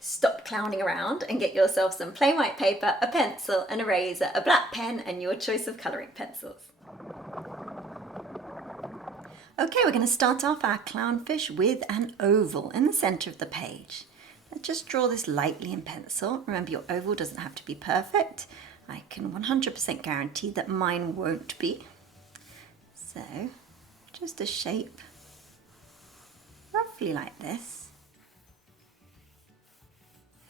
Stop clowning around and get yourself some plain white paper, a pencil, an eraser, a black pen, and your choice of colouring pencils. Okay, we're going to start off our clownfish with an oval in the centre of the page. Now just draw this lightly in pencil. Remember, your oval doesn't have to be perfect. I can 100% guarantee that mine won't be. So, just a shape roughly like this.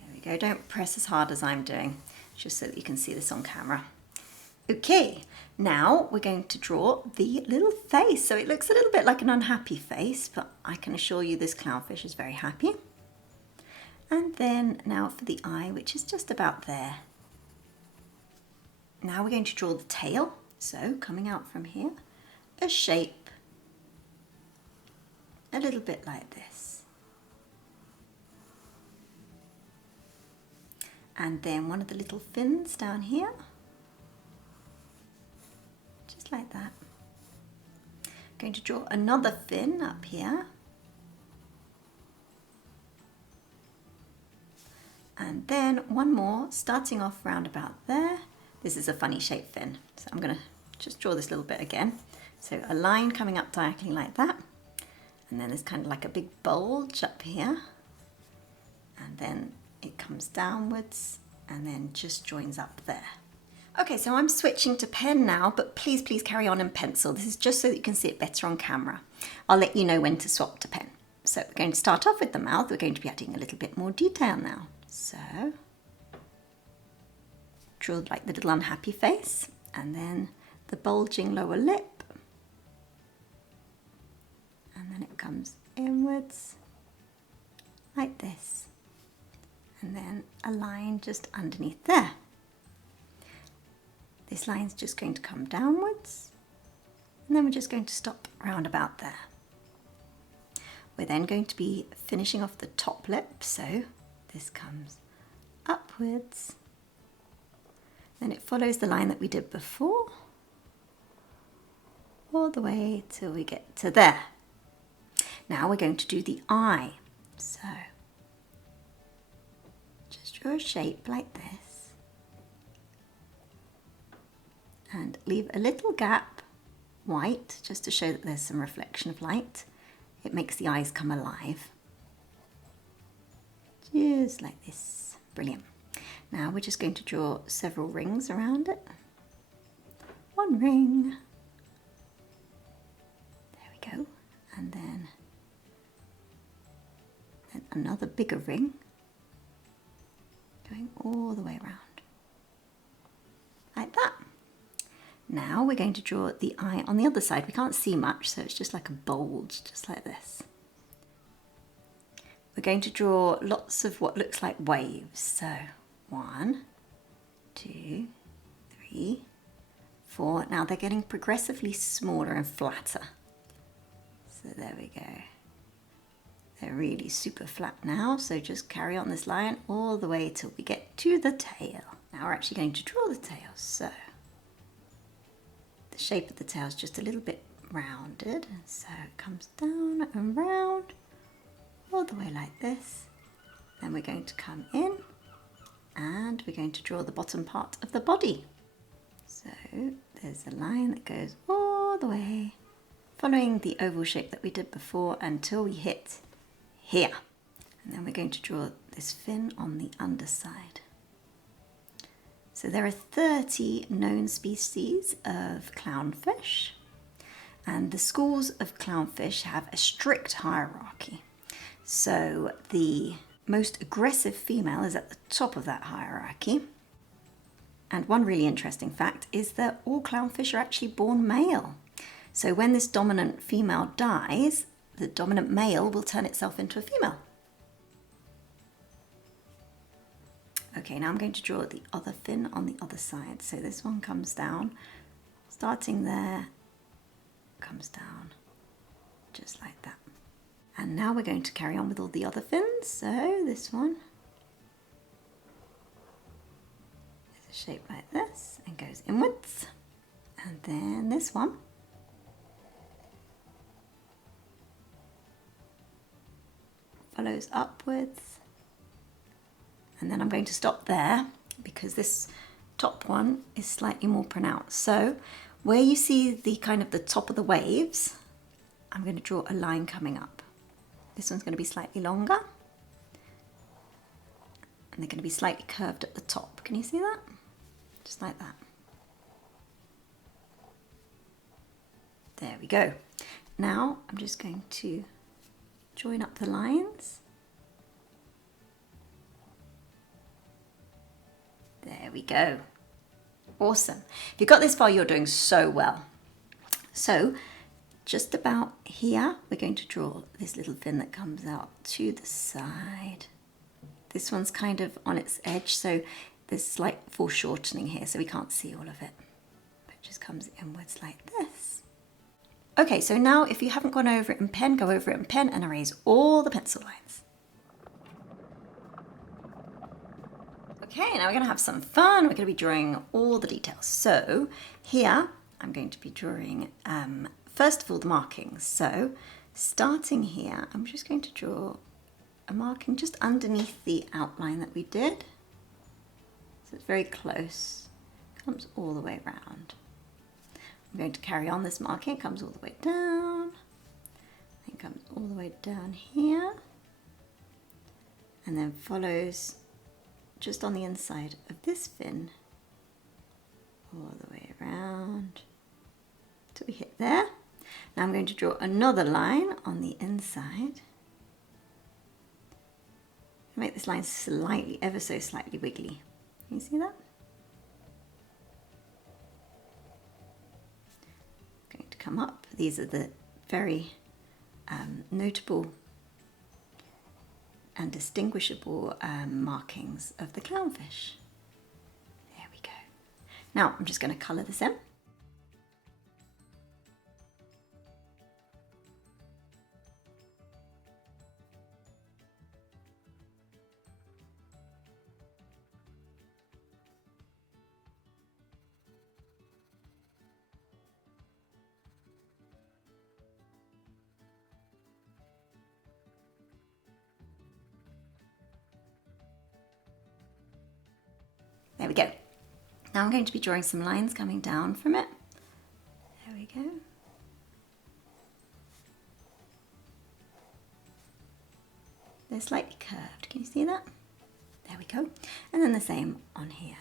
There we go. Don't press as hard as I'm doing, just so that you can see this on camera. Okay, now we're going to draw the little face. So it looks a little bit like an unhappy face, but I can assure you this clownfish is very happy. And then now for the eye, which is just about there. Now we're going to draw the tail. So coming out from here, a shape a little bit like this. And then one of the little fins down here. Just like that. I'm going to draw another fin up here. And then one more, starting off round about there. This is a funny shaped fin. So I'm going to just draw this little bit again. So a line coming up diagonally like that. And then there's kind of like a big bulge up here. And then it comes downwards and then just joins up there. Okay, so I'm switching to pen now, but please carry on in pencil. This is just so that you can see it better on camera. I'll let you know when to swap to pen. So we're going to start off with the mouth. We're going to be adding a little bit more detail now. So, draw like the little unhappy face, and then the bulging lower lip. And then it comes inwards, like this. And then a line just underneath there. This line's just going to come downwards, and then we're just going to stop round about there. We're then going to be finishing off the top lip, so this comes upwards, then it follows the line that we did before, all the way till we get to there. Now we're going to do the eye, so just draw a shape like this. And leave a little gap, white, just to show that there's some reflection of light. It makes the eyes come alive. Just like this. Brilliant. Now we're just going to draw several rings around it. One ring. There we go. And then another bigger ring going all the way around. Like that. Now we're going to draw the eye on the other side. We can't see much, so it's just like a bulge, just like this. We're going to draw lots of what looks like waves. So 1, 2, 3, 4. Now they're getting progressively smaller and flatter. So there we go. They're really super flat now, so just carry on this line all the way till we get to the tail. Now we're actually going to draw the tail. So the shape of the tail is just a little bit rounded, so it comes down and round all the way like this. Then we're going to come in and we're going to draw the bottom part of the body. So there's a line that goes all the way, following the oval shape that we did before until we hit here. And then we're going to draw this fin on the underside. So there are 30 known species of clownfish, and the schools of clownfish have a strict hierarchy. So the most aggressive female is at the top of that hierarchy. And one really interesting fact is that all clownfish are actually born male. So when this dominant female dies, the dominant male will turn itself into a female. Okay, now I'm going to draw the other fin on the other side. So this one comes down, starting there, comes down, just like that. And now we're going to carry on with all the other fins. So this one is a shape like this and goes inwards. And then this one follows upwards And then I'm going to stop there because this top one is slightly more pronounced. So where you see the kind of the top of the waves, I'm going to draw a line coming up. This one's going to be slightly longer. And they're going to be slightly curved at the top. Can you see that? Just like that. There we go. Now I'm just going to join up the lines. There we go. Awesome. If you got this far, you're doing so well. So just about here, we're going to draw this little fin that comes out to the side. This one's kind of on its edge, so there's slight foreshortening here, so we can't see all of it. But it just comes inwards like this. Okay, so now if you haven't gone over it in pen, go over it in pen and erase all the pencil lines. Okay, now we're going to have some fun. We're going to be drawing all the details. So here I'm going to be drawing, first of all, the markings. So starting here, I'm just going to draw a marking just underneath the outline that we did. So it's very close, comes all the way around. I'm going to carry on this marking, it comes all the way down, it comes all the way down here, and then follows just on the inside of this fin, all the way around till we hit there. Now I'm going to draw another line on the inside. Make this line slightly, ever so slightly wiggly. Can you see that? Going to come up. These are the very notable and distinguishable markings of the clownfish. There we go. Now I'm just going to colour this in. There we go. Now I'm going to be drawing some lines coming down from it. There we go. They're slightly curved. Can you see that? There we go. And then the same on here.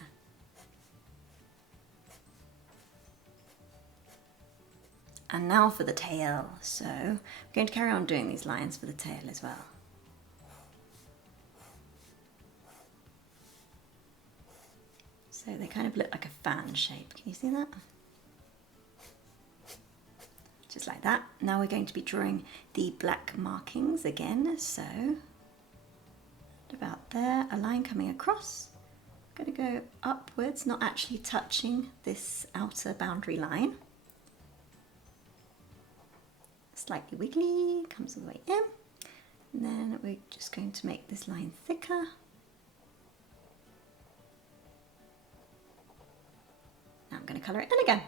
And now for the tail. So I'm going to carry on doing these lines for the tail as well. So they kind of look like a fan shape. Can you see that? Just like that. Now we're going to be drawing the black markings again. So about there, a line coming across. I'm going to go upwards, not actually touching this outer boundary line. Slightly wiggly, comes all the way in. And then we're just going to make this line thicker. Now I'm going to colour it in again.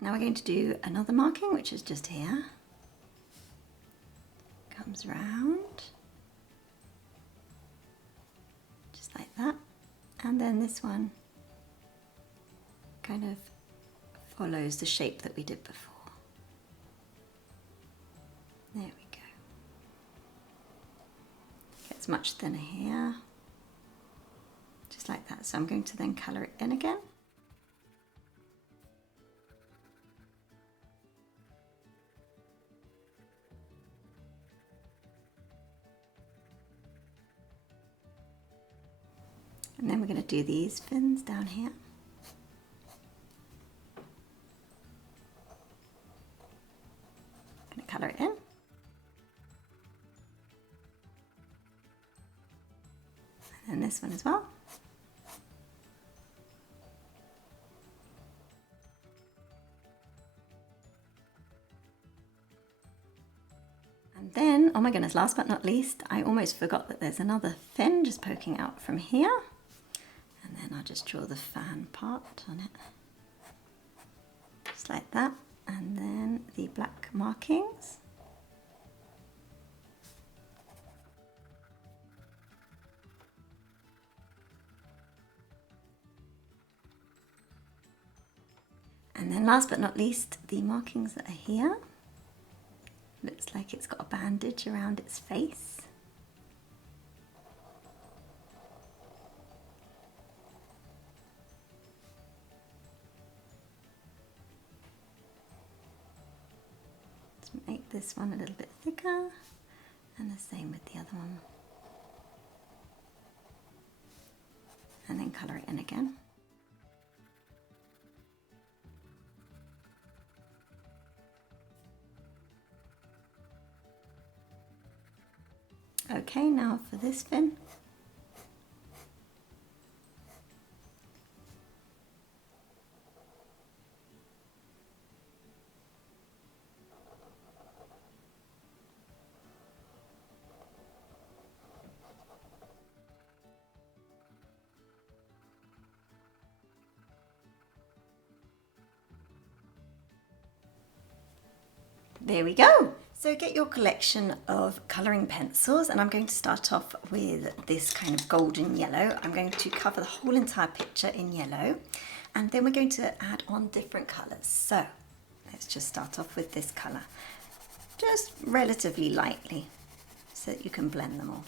Now we're going to do another marking, which is just here. Comes round, just like that. And then this one kind of follows the shape that we did before. There we go. Gets much thinner here, just like that. So I'm going to then colour it in again. And then we're going to do these fins down here. Going to colour it in. And then this one as well. And then my goodness, last but not least, I almost forgot that there's another fin just poking out from here. And then I'll just draw the fan part on it. Just like that. And then the black markings. And then last but not least, the markings that are here. Looks like it's got a bandage around its face. Let's make this one a little bit thicker, and the same with the other one. And then colour it in again. Okay, now for this fin. There we go. So get your collection of colouring pencils, and I'm going to start off with this kind of golden yellow. I'm going to cover the whole entire picture in yellow, and then we're going to add on different colours. So let's just start off with this colour, just relatively lightly so that you can blend them all.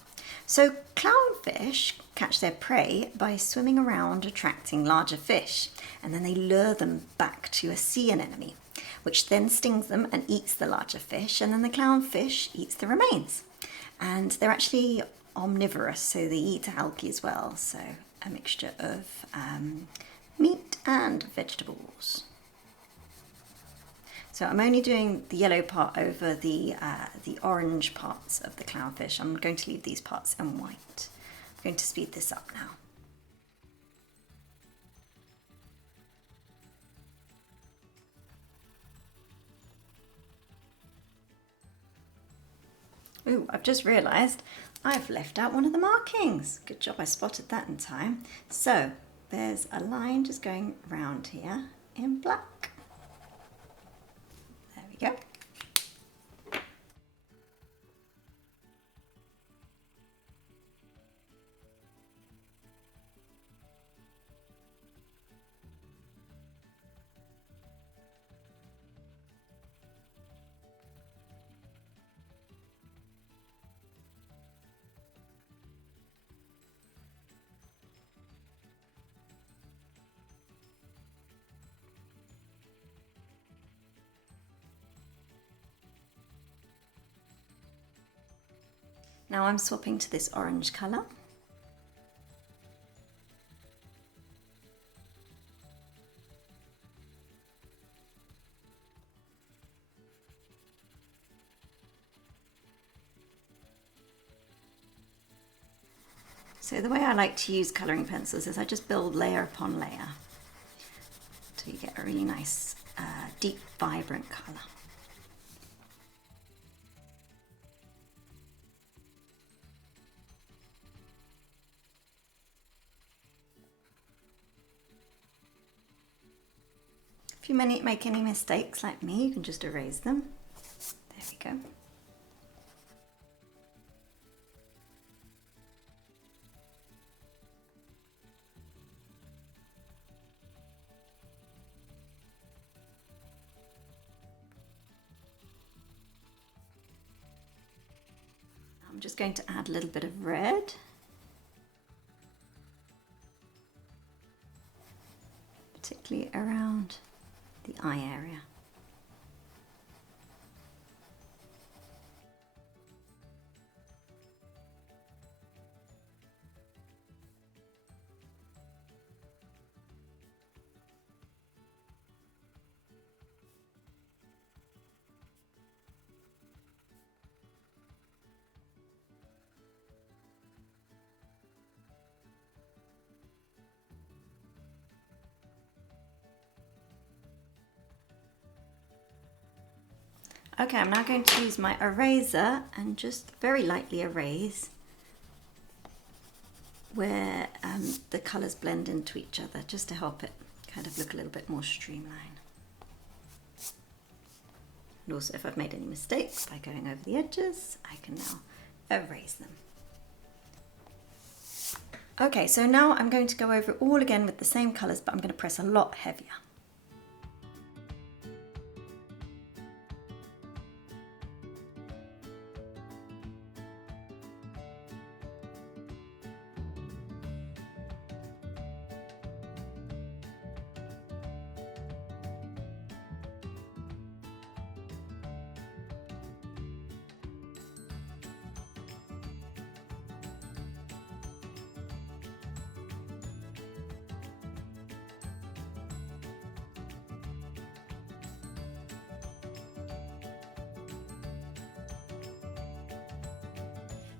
So clownfish catch their prey by swimming around attracting larger fish, and then they lure them back to a sea anemone, which then stings them and eats the larger fish, and then the clownfish eats the remains. And they're actually omnivorous, so they eat algae as well, so a mixture of meat and vegetables. So I'm only doing the yellow part over the orange parts of the clownfish. I'm going to leave these parts in white. I'm going to speed this up now. Ooh, I've just realised I've left out one of the markings. Good job I spotted that in time. So there's a line just going round here in black. There we go. Now I'm swapping to this orange colour. So the way I like to use colouring pencils is I just build layer upon layer till you get a really nice, deep, vibrant colour. If you make any mistakes like me, you can just erase them. There we go. I'm just going to add a little bit of red. Particularly around the eye area. Okay, I'm now going to use my eraser and just very lightly erase where the colours blend into each other, just to help it kind of look a little bit more streamlined. And also, if I've made any mistakes by going over the edges, I can now erase them. Okay, so now I'm going to go over it all again with the same colours, but I'm going to press a lot heavier.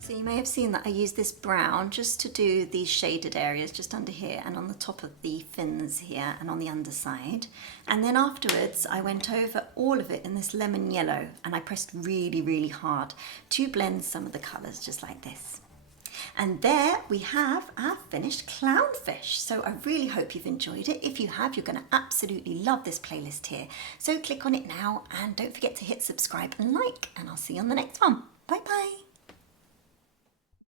So you may have seen that I used this brown just to do these shaded areas just under here and on the top of the fins here and on the underside. And then afterwards I went over all of it in this lemon yellow and I pressed really, really hard to blend some of the colours just like this. And there we have our finished clownfish. So I really hope you've enjoyed it. If you have, you're going to absolutely love this playlist here. So click on it now and don't forget to hit subscribe and like, and I'll see you on the next one. Bye bye.